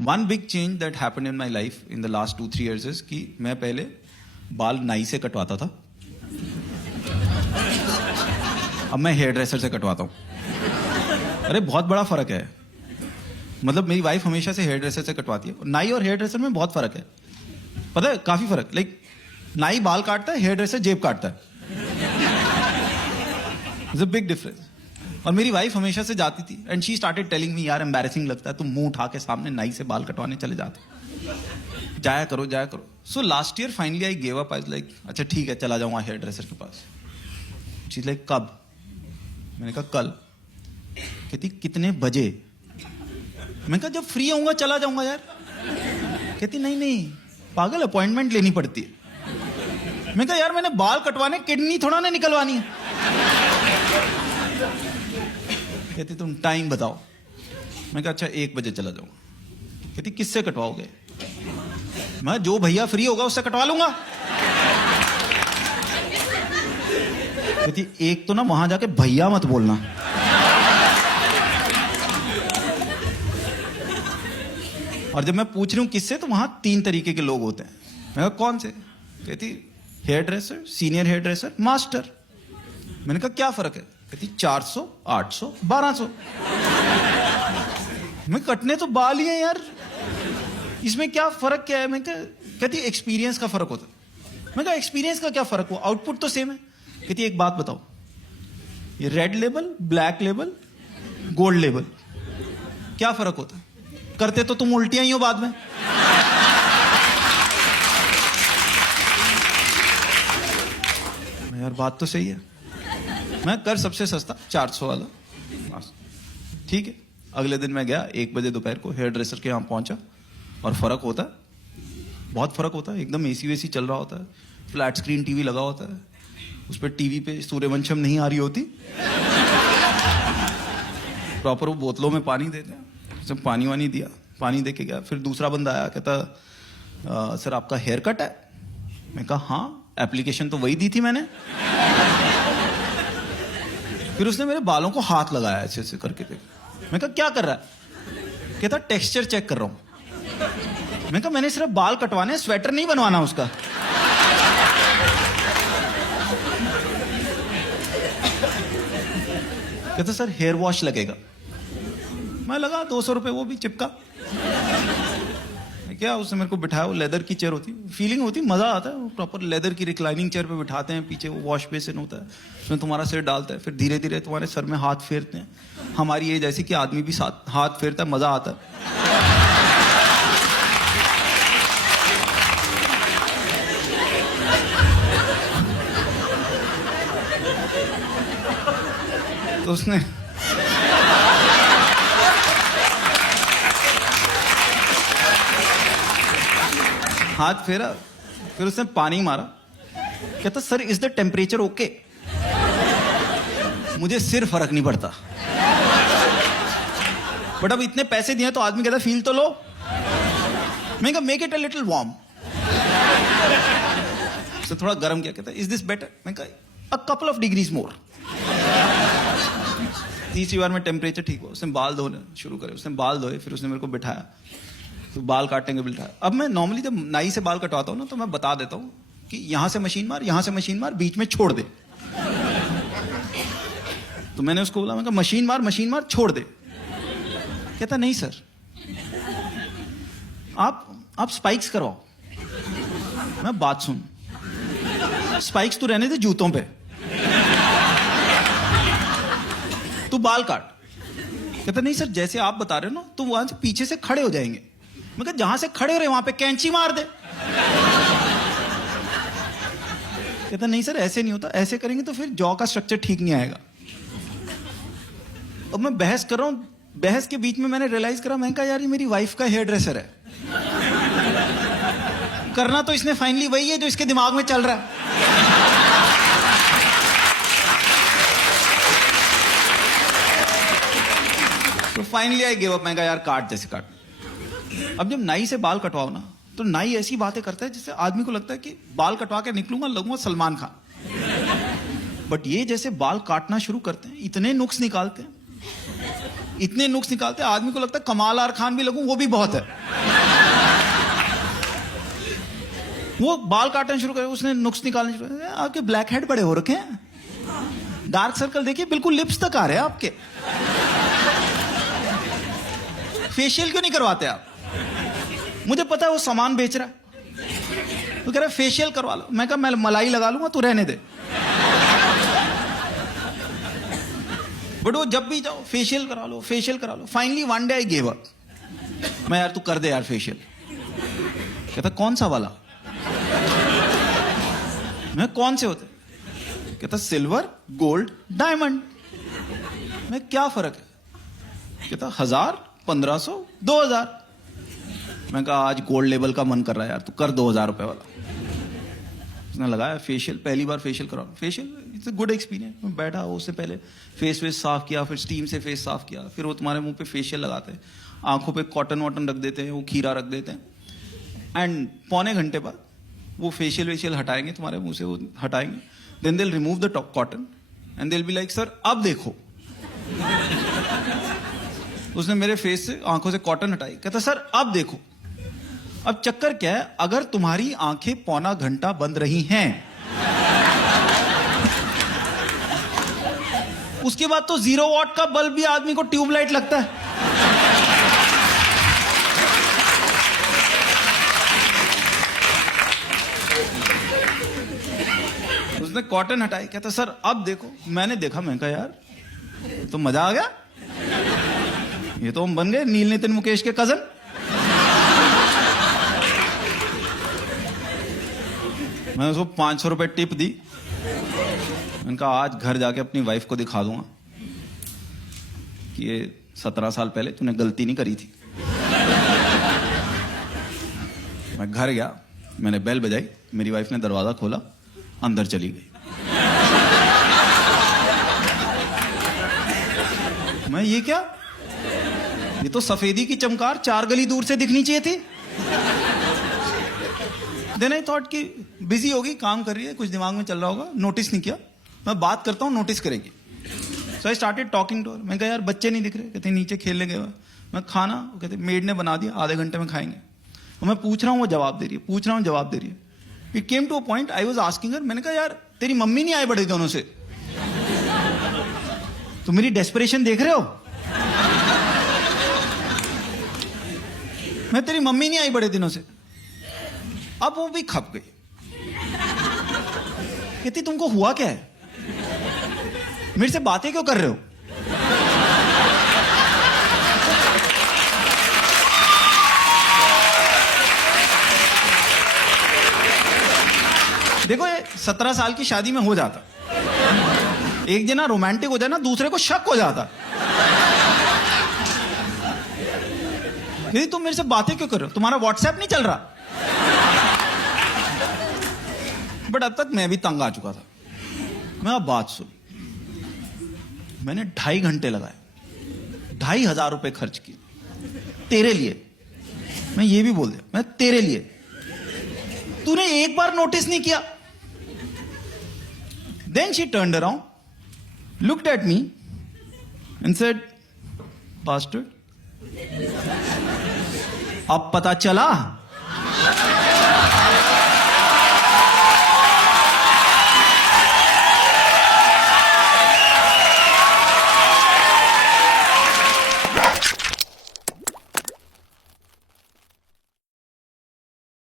One big change that happened in my life in the last 2-3 years is कि मैं पहले बाल नाई से कटवाता था, अब मैं हेयर ड्रेसर से कटवाता हूं। अरे बहुत बड़ा फर्क है। मतलब मेरी वाइफ हमेशा से हेयर ड्रेसर से कटवाती है। नाई और हेयर ड्रेसर में बहुत फर्क है, पता है, काफी फर्क। लाइक नाई बाल काटता है, हेयर ड्रेसर जेब काटता है। It's a big difference. और मेरी वाइफ हमेशा से जाती थी and she started telling me, यार एम्बैरेसिंग लगता है तुम मुंह उठा के सामने नाई से बाल कटवाने चले जाते, जाया करो जाया करो। So last year finally I gave up. I was like अच्छा ठीक है, चला जाऊंगा हेयर ड्रेसर के पास। शी इज लाइक कब? मैंने कहा कल। कहती कितने बजे? मैंने कहा जब फ्री होऊंगा चला जाऊंगा यार। कहती नहीं नहीं पागल, अपॉइंटमेंट लेनी पड़ती है। मैंने कहा यार मैंने बाल कटवाने, किडनी थोड़ा ना निकलवानी है। कहती तुम टाइम बताओ। मैंने कहा अच्छा 1 बजे चला जाऊंगा। कहती किससे कटवाओगे? मैं जो भैया फ्री होगा उससे कटवा लूंगा। कहती एक तो ना वहां जाके भैया मत बोलना। और जब मैं पूछ रही हूं किससे, तो वहां 3 तरीके के लोग होते हैं। मैं कहा कौन से? कहती hairdresser, senior hairdresser, master. मैंने कहा क्या फर्क है? कहती 400, 800, 1200। मैं कटने तो बाल ही है यार, इसमें क्या फर्क क्या है? मैं कहती एक्सपीरियंस का फर्क होता है। मैं कहा एक्सपीरियंस का क्या फर्क हुआ, आउटपुट तो सेम है। कहती एक बात बताओ, ये red label, black label, gold label, क्या फर्क होता है? करते तो तुम उल्टियां ही हो बाद में। यार बात तो सही है। मैं कर सबसे सस्ता 400 वाला। ठीक है, अगले दिन मैं गया 1 बजे दोपहर को हेयर ड्रेसर के यहां पहुंचा और फर्क होता है, बहुत फर्क होता है। एकदम एसी वेसी चल रहा होता है, फ्लैट स्क्रीन टीवी लगा होता है, उस पर टीवी पे सूर्यवंशम नहीं आ रही होती। प्रॉपर वो बोतलों में पानी देते हैं, सब पानी वानी दिया, पानी दे के गया। फिर दूसरा बंदा आया, कहता सर आपका हेयर कट है? मैं कहा हाँ, एप्लीकेशन तो वही दी थी मैंने। फिर उसने मेरे बालों को हाथ लगाया ऐसे ऐसे करके देखा। मैं कहा क्या कर रहा है? कहता टेक्सचर चेक कर रहा हूं। मैं कहा मैंने सिर्फ बाल कटवाने, स्वेटर नहीं बनवाना उसका। कहता सर हेयर वॉश लगेगा। मैं लगा 200 रुपए, वो भी चिपका। क्या उसने मेरे को बिठाया, वो लेदर की चेयर होती, फीलिंग होती, मजा आता है। प्रॉपर लेदर की रिक्लाइनिंग चेयर पे बिठाते हैं, पीछे वो वॉश बेसिन होता है, उसमें तुम्हारा सिर डालता है, फिर धीरे धीरे तुम्हारे सर में हाथ फेरते हैं। हमारी एज ऐसी कि आदमी भी साथ हाथ फेरता है, मजा आता है। तो उसने हाथ फेरा, फिर उसने पानी मारा। कहता sir is the temperature okay? मुझे सिर फर्क नहीं पड़ता, बट अब इतने पैसे दिए तो आदमी कहता फील तो लो। मैं कहा make it a little warm. उसने थोड़ा गर्म किया, कहता इज दिस बेटर? मैं कहा अ कपल ऑफ डिग्रीज मोर। तीसरी बार में टेम्परेचर ठीक हुआ, उसने बाल धोने शुरू करे, उसने बाल धोए, फिर उसने मेरे को बिठाया, तो बाल काटने के बिठाया। अब मैं नॉर्मली जब नाई से बाल कटवाता हूं ना, तो मैं बता देता हूं कि यहां से मशीन मार, यहां से मशीन मार, बीच में छोड़ दे। तो मैंने उसको बोला, मैं कहा मशीन मार छोड़ दे। कहता नहीं सर, आप स्पाइक्स करवाओ। मैं बात सुन, स्पाइक्स तो रहने दे जूतों पे, तू बाल काट। कहता नहीं सर, जैसे आप बता रहे हो ना, तो वहां से पीछे से खड़े हो जाएंगे। मैं कहा जहां से खड़े हो रहे वहां पे कैंची मार दे। कहता नहीं सर ऐसे नहीं होता, ऐसे करेंगे तो फिर जॉ का स्ट्रक्चर ठीक नहीं आएगा। अब मैं बहस कर रहा हूं, बहस के बीच में मैंने रियलाइज करा, मैं कहा यार ये मेरी वाइफ का हेयर ड्रेसर है, करना तो इसने फाइनली वही है जो इसके दिमाग में चल रहा है। तो फाइनली आई गिव अप। मैं कहा यार काट जैसे काट। अब जब नाई से बाल कटवाओ ना, तो नाई ऐसी बातें करता है जिससे आदमी को लगता है कि बाल कटवा के निकलूंगा, लगूंगा सलमान खान। बट ये जैसे बाल काटना शुरू करते हैं, इतने नुक्स निकालते हैं इतने नुक्स निकालते हैं, आदमी को लगता है कमाल आर खान भी लगूं वो भी बहुत है। वो बाल काटना शुरू करे, उसने नुक्स निकालने शुरू करे, आपके ब्लैक हेड बड़े हो रखे हैं, डार्क सर्कल देखिए बिल्कुल लिप्स तक आ रहे हैं आपके, फेशियल क्यों नहीं करवाते आप? मुझे पता है वो सामान बेच रहा है, वो कह रहा है फेशियल करवा लो। मैं कहा मैं मलाई लगा लूंगा, तू रहने दे। बट वो जब भी जाओ फेशियल करा लो, फेशियल करा लो। Finally one day I give up. मैं यार तू कर दे यार फेशियल। कहता कौन सा वाला? मैं कौन से होते? कहता सिल्वर, गोल्ड, डायमंड। मैं क्या फर्क है? कहता 1000, 1500, 2000। मैं कहा आज गोल्ड लेवल का मन कर रहा है यार, तू कर 2000 रुपए वाला। उसने लगाया फेशियल, पहली बार फेशियल करा। Facial it's a good experience. मैं बैठा, उससे पहले फेस वेस साफ किया, फिर स्टीम से फेस साफ किया, फिर वो तुम्हारे मुंह पे फेशियल लगाते हैं, आंखों पे कॉटन वॉटन रख देते हैं, वो खीरा रख देते हैं, एंड पौने घंटे बाद वो फेशियल वेशियल हटाएंगे तुम्हारे मुंह से, वो हटाएंगे, then they will remove the cotton and they will be like sir अब देखो। उसने मेरे फेस से आंखों से कॉटन हटाई, कहता सर अब देखो। अब चक्कर क्या है, अगर तुम्हारी आंखें पौना घंटा बंद रही हैं, उसके बाद तो 0 वॉट का बल्ब भी आदमी को ट्यूबलाइट लगता है। उसने कॉटन हटाई, कहता सर अब देखो। मैंने देखा, मैं कहा यार तो मजा आ गया, ये तो हम बन गए नील नितिन मुकेश के कजन। मैंने उसको 500 रुपए टिप दी। मैंने कहा आज घर जाके अपनी वाइफ को दिखा दूंगा कि ये 17 साल पहले तूने गलती नहीं करी थी। मैं घर गया, मैंने बेल बजाई, मेरी वाइफ ने दरवाजा खोला, अंदर चली गई। मैं ये क्या, ये तो सफेदी की चमकार 4 गली दूर से दिखनी चाहिए थी। देन आई थॉट कि बिजी होगी, काम कर रही है, कुछ दिमाग में चल रहा होगा, नोटिस नहीं किया। मैं बात करता हूँ, नोटिस करेगी। So I started talking to her. मैं कहा यार बच्चे नहीं दिख रहे? कहते नीचे खेलने गए। मैं खाना, कहते मेड ने बना दिया, आधे घंटे में खाएंगे। और मैं पूछ रहा हूँ, वो जवाब दे रही है, पूछ रहा हूँ, जवाब दे रही है। It came to a point I was asking her, मैंने कहा यार तेरी मम्मी नहीं आए बड़े दिनों से, तुम मेरी डेस्परेशन देख रहे हो? मैं तेरी मम्मी नहीं आई बड़े दिनों से। अब वो भी खप गई, कहती तुमको हुआ क्या है, मेरे से बातें क्यों कर रहे हो? देखो ये 17 साल की शादी में हो जाता, एक जना रोमांटिक हो जाए ना, दूसरे को शक हो जाता। कहती तुम मेरे से बातें क्यों कर रहे हो, तुम्हारा व्हाट्सएप नहीं चल रहा? बट अब तक मैं भी तंग आ चुका था। मैं अब बात सुन, मैंने 2.5 घंटे लगाए, 2,500 रुपए खर्च किए तेरे लिए। मैं ये भी बोल दिया, मैं तेरे लिए, तूने एक बार नोटिस नहीं किया। Then she turned around, looked at me and said bastard, अब पता चला